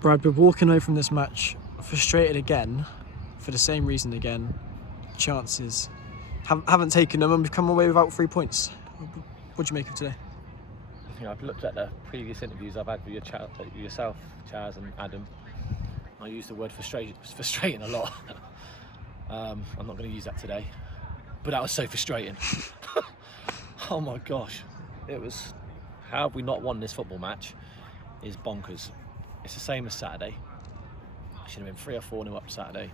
Brad, we're walking away from this match frustrated again, for the same reason again. Chances haven't taken them, and we've come away without 3 points. What do you make of today? I've looked at the previous interviews I've had with yourself, Chaz and Adam. I used the word frustrating a lot. I'm not going to use that today, but that was so frustrating. Oh my gosh, it was. How have we not won this football match? Is bonkers. It's the same as Saturday. Should have been 3 or 4-0 up Saturday,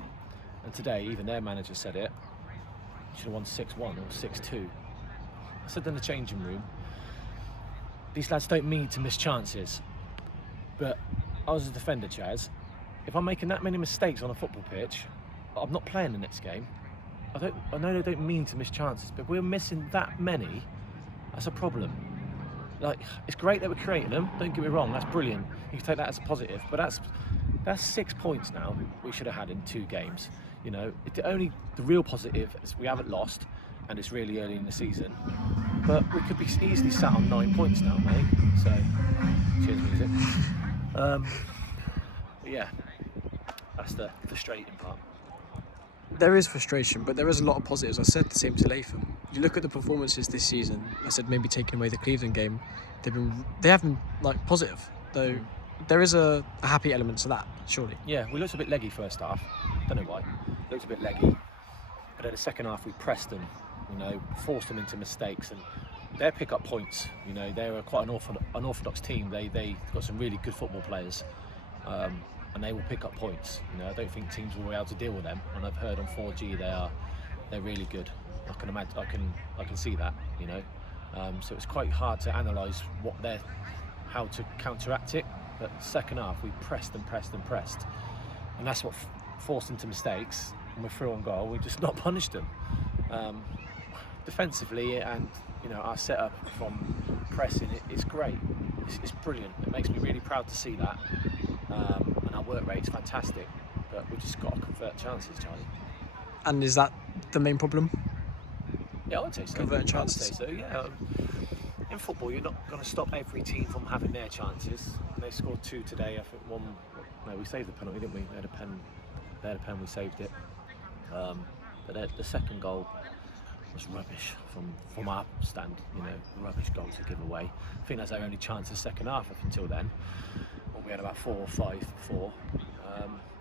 and today even their manager said it. Should have won 6-1 or 6-2. I said in the changing room, these lads don't mean to miss chances, but I was a defender, Chaz. If I'm making that many mistakes on a football pitch, I'm not playing the next game. I know they don't mean to miss chances, but if we're missing that many, that's a problem. Like, it's great that we're creating them, don't get me wrong, that's brilliant. You can take that as a positive, but that's 6 points now we should have had in 2 games. You know, the real positive is we haven't lost, and it's really early in the season. But we could be easily sat on 9 points now, mate. So, cheers, music. But yeah, that's the frustrating part. There is frustration, but there is a lot of positives. I said the same to Latham. You look at the performances this season. I said maybe taking away the Cleveland game, they have been like positive. Though there is a happy element to that, surely. Yeah, we looked a bit leggy first half. Don't know why. Looked a bit leggy, but in the second half we pressed them. You know, forced them into mistakes, and they pick up points. You know, they're quite an orthodox team. They've got some really good football players, and they will pick up points. You know, I don't think teams will be able to deal with them. And I've heard on 4G they're really good. I can imagine. I can see that. You know, so it's quite hard to analyse how to counteract it. But second half we pressed and pressed and pressed, and that's what forced into mistakes. And we're through on goal. We just not punished them. Defensively, and you know, our setup from pressing it's great. It's brilliant. It makes me really proud to see that, and our work rate's fantastic. But we just got to convert chances, Charlie. And is that the main problem? Yeah, I would say so. Converting chances. I would say so. Yeah. In football, you're not going to stop every team from having their chances. And they scored 2 today. I think one. No, we saved the penalty, didn't we? They had a pen. We saved it. But the second goal was rubbish from our stand, you know, rubbish goal to give away. I think that's our only chance in the second half up until then. Well, we had about 4 or 5 before.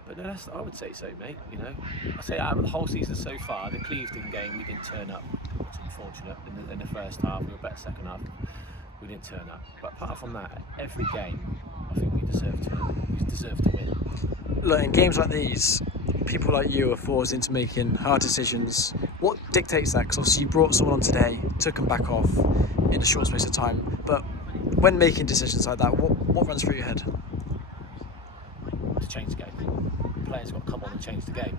But no, I would say so, mate, you know. I'd say out of the whole season so far, the Cleveland game, we didn't turn up. It's unfortunate. In the first half, we were better second half. We didn't turn up. But apart from that, every game, I think we deserve to win. Look, in games like these, people like you are forced into making hard decisions. What dictates that? Because obviously you brought someone on today, took them back off in a short space of time. But when making decisions like that, what runs through your head? To change the game. The players got to come on and change the game.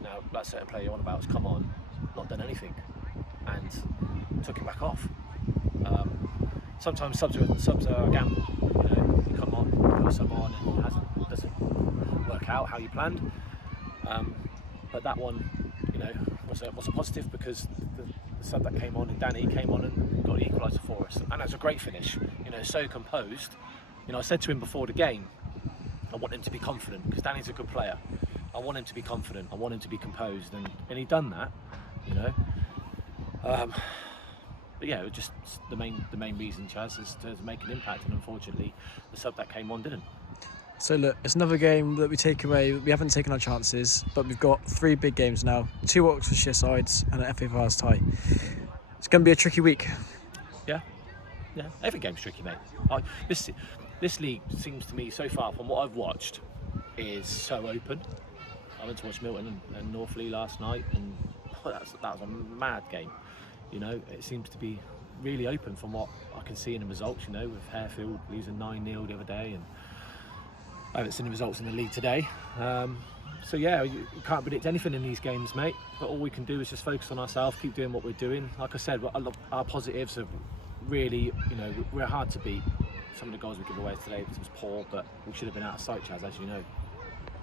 Now, that certain player you're on about has come on, not done anything, and took him back off. Sometimes subs are a gamble. You know, you come on, put someone on, and it doesn't work out how you planned. But that one, you know, was a positive because the sub that came on, and Danny came on and got the equaliser for us, and that's a great finish. You know, so composed. You know, I said to him before the game, I want him to be confident because Danny's a good player. I want him to be confident. I want him to be composed, and he done that. You know. But yeah, it was just the main reason, Chaz, is to make an impact, and unfortunately, the sub that came on didn't. So look, it's another game that we take away. We haven't taken our chances, but we've got 3 big games now, 2 Oxfordshire sides and an FA Vars tie. It's going to be a tricky week. Yeah. Every game's tricky, mate. This league seems to me so far from what I've watched is so open. I went to watch Milton and Northley last night, and that was a mad game. You know, it seems to be really open from what I can see in the results. You know, with Harefield losing 9-0 the other day, and I haven't seen the results in the league today. So yeah, you can't predict anything in these games, mate. But all we can do is just focus on ourselves, keep doing what we're doing. Like I said, our positives are really, you know, we're hard to beat. Some of the goals we give away today was poor, but we should have been out of sight, Chaz, as you know.